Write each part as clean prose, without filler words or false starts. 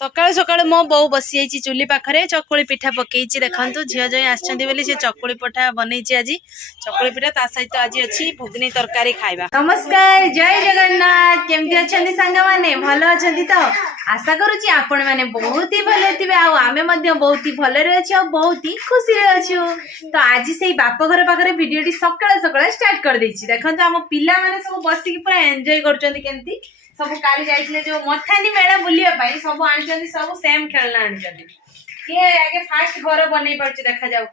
सकाळु सकाळु मो बो बसी जाइए चुली पाखरे चकुली पिठा पकई देखु झील जई आसछंती से चकुली पिठा बनई आज चकुली पिठा ता सहित आज अच्छी भुगनी तरकारी खाइबा। नमस्कार जय जगन्नाथ केमती अछंती सांग माने भलो अछंती तो आशा करूची आपण माने बहुत ही भले थिबे आ आमे मध्य बहुत ही भले रे अछि आ बहुत ही खुशी रे अछु। तो आज सेही बाप घर पाखरे वीडियोटी सकाळ सकाळ स्टार्ट कर देछि देखंतु हम पिला माने सब बसी की पूरा एन्जॉय करचंती केमती सब काली जाइछले जो मथानी मेला बुलिया पाई सब आनचंती सब सेम खेलना आनचंती के आगे फास्ट घर बनै परछि देखा जाऊ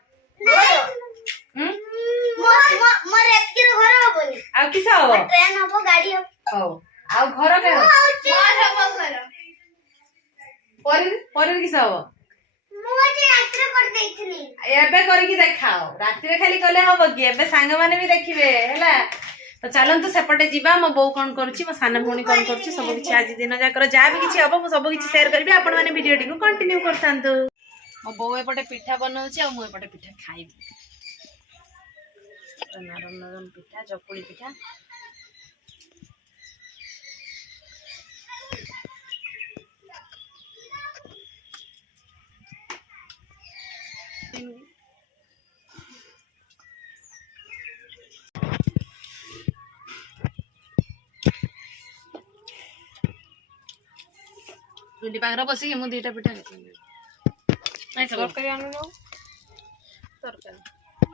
मोर एतके घर हबनी आ किसा हो ट्रेन हबो गाड़ी हबो हो आ घर के मोर हबो घर पर किसा हो मोजे रात्रि कर देइथनी एबे करी की देखाओ रात्रि रे खाली कले हबो की एबे सांग माने भी देखिबे हैला। तो चलतु सेपटे जीवा मो बो कौन करुच्ची मो सान भौणी कौन करुच्ची सब किछि आज दिन जाकर जहाँ भी किछि हबो मो सब किछि शेयर करबी आपण माने वीडियोटी को कंटिन्यू करथांतु। मो बो एपटे पिठा बनाउची आ मो एपटे पिठा खाइबी नरम नरम पिठा चकुली पिठा चुली पाखरे बसिकी मु दुईटा पिठा खाई तरकारी आनु तरकारी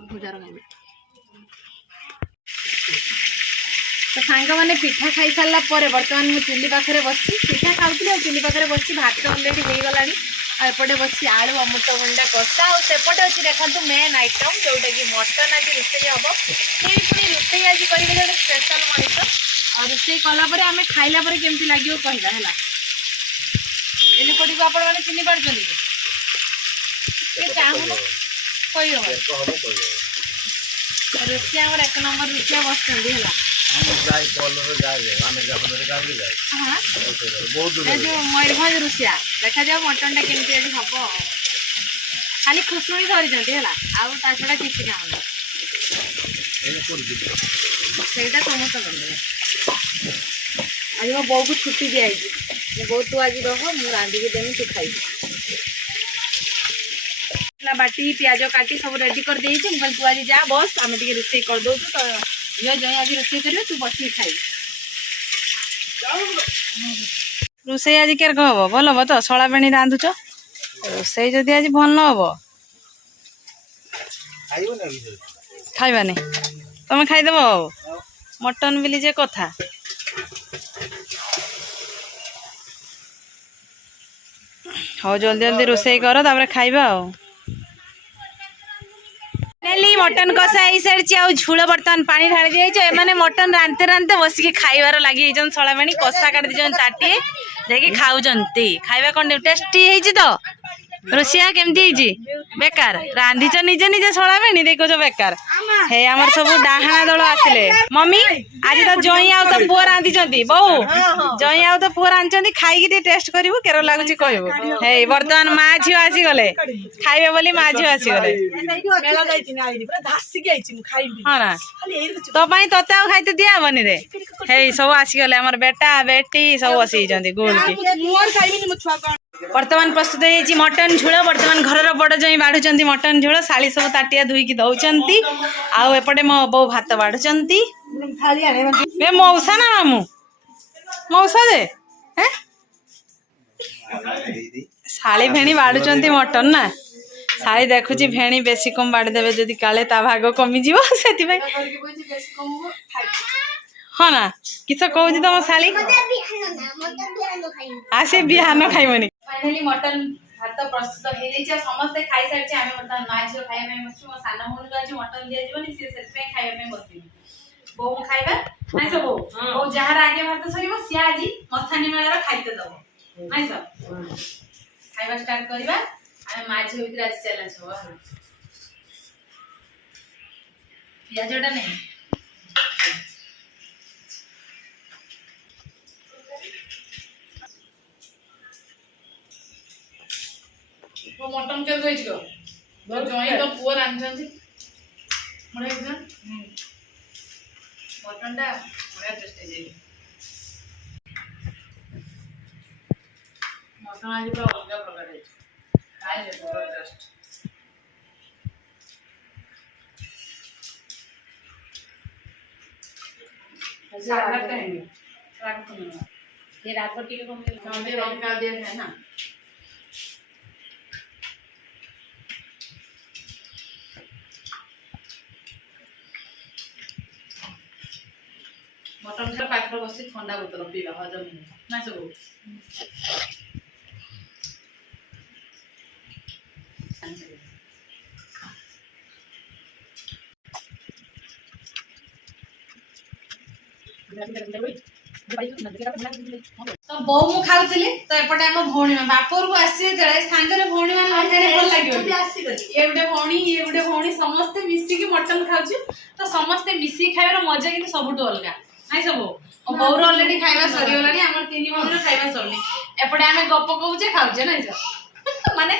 भुजार खाइबे। तो सांग मैंने पिठा खाई सारा पर बर्तमान मुझे चुली पाखे बसी पिठा खाऊली चुली पाखे बसी भात अलरेडी हो गला एपटे बसी आलू अमृतभंडा कषा और सेपटे अच्छी देखो मेन आइटम जोटा कि मटन आज रोषे हम ये पुणी रोषे आज करेंगे जो स्पेशल मनीष और रोषे कलापर आम खाइला केमती लगे कहला है एलिपटी को आपण मैंने चिन्ह पार्टी चाहून कही रोषे आम एक नंबर रोषिया बसती जो मयूरभंज रोषिया देखा जाओ मटन टा केमती आज हम खाली खुशुणी धरी है आ छड़ा किसी काम से समस्त करदे आज मो बो को छुट्टी दिखाई बो तू आज रह मु रांधिकी देनी तू खाई बाटी प्याज काटी सब रेडी कर देइछि मुझे तू आज जा बस आम टे रोषे कर दो तो झील जई आज रोषे कर तू बस खाई रोषे आज केर हम भल हम तो शला बेणी रांधुच रोषे जदि आज भल हम खाइबानी तुम खाईदेव मटन बिली जे कथा हाँ जल्दी जल्दी रोषे कर तापर खाइबा मटन कषा आई सारी आ झूल बर्तमान पानी ढाली दिए एमाने मटन रांधते रांधते बसिकी खाइबार लगी शला बेणी कषा काटी दे ताटिए देखिए खाऊंती खाइबा कौन टेस्टी तो रोषिया केमती बेकार रांधिच निजे निजे शला बेणी देखो बेकार हे आमर सब डाहाणा दल आसिले मम्मी आज तो जई आउ तो पुआ रांधि बहु जई आउ तो पुआ रांधि खाई टेस्ट करू केर लगुच कहबू हे बर्तमान माँ झील आसीगले खाइबे बोली माँ झील आसीगले हाँ ना तो तोते आउ खाई दिया हेबनी रे हे सब आसीगले आमर बेटा बेटी सब बसी गोल वर्तमान प्रस्तुत हो मटन झोल वर्तमान घर बड़ जई बाढ़ुंट मटन झोल शाली सब ताटिया धुईकी दौरान आउ एपटे मो बो भात बाढ़ुंट मौसा ना मामू मौसा जे शाली भेणी बाढ़ुंट मटन ना शाली देखुची भेणी बेसी कम बाढ़ी देवे जदि काले ता भाग कमिज से हाँ ना किस कहूँ तुम शाली आसे बिहान खाइबनी फाइनली मटन भात प्रस्तुत हो जाए समस्ते खाई सारी आम बर्तमान माँ झील खाइबा बसु मो सान भूल को आज मटन दिजानी सी से खाइबा बस बो खाइबा नाइस बो बो जार आगे भात सर सी आज मथानी मेलार खाद्य दब नाइस खाइबा स्टार्ट करवा आम माँ झील भर आज चैलेंज हम पियाजटा नहीं मटन के जई तो पुआ रांधि मटन टा बड़ा टेस्ट मटन आज पूरा अलग प्रकार है खाए जबरदस्त साग लगता है साग तो नहीं ये रात भर टीके को मुझे रंग का दिया है ना मटन का पाखर बसी ठंडा बोतल पीवा हजम ना सब तो बो मु खाउथिले तो एपटे हम भौणी बापर को आसी जळे सांगरे भौणी मान लगे भल लागियो आसी गली ये गुटे भौणी समस्त मिसी के मटन खाउछु तो समस्त मिसी खाइबार मजा कि सबुटो अलगा नाइ सब बौर ऑलरेडी खाइबा सरी गलानी हमर तीन भौणी खाइबा सरली एपटे हमें गप कहूचे खाउचे नाइ जा माने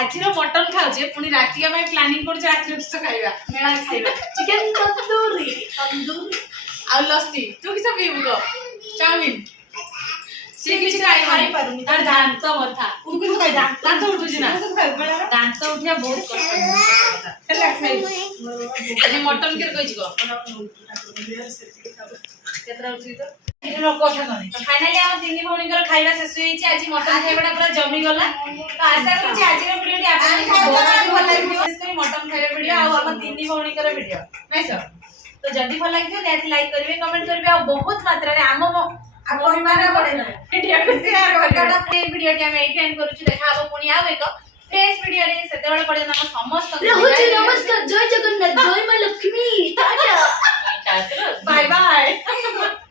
आजिरो मटन खाउचे पुनी राति में प्लानिंग करछे राति किस खाइबा मेला खाइबा चिकन तंदूरी आ लस्सी तू किस पीबू गो चाउमिन से किसी खाई पारुनी तार दांत बथा तू किस खाई दांत उठुची ना दांत उठिया बहुत कष्ट है खाई मटन के कहिछ गो केतरा उठी तो ये लोग कथा कने तो फाइनली हम तीन भौणी कर खाइबा शेष होईची आज मटन खाइबाटा पूरा जमी गला तो आशा करछि आज रो वीडियो आपन भल लागियो मटन खाइबा वीडियो आ हम तीन भौणी कर वीडियो नाइ सर तो जल्दी भल लागियो दैट लाइक करिवे कमेंट करिवे आ बहुत मात्रा रे आम आपण माने पड़े वीडियो को शेयर करबा ए वीडियो के हम एट एंड करूछु देखाबो पुनी आउ एक फ्रेश वीडियो रे सेते बेले पड़े हम समस्त नमस्कार जय जगन्नाथ जय मां लक्ष्मी टाटा बाय बाय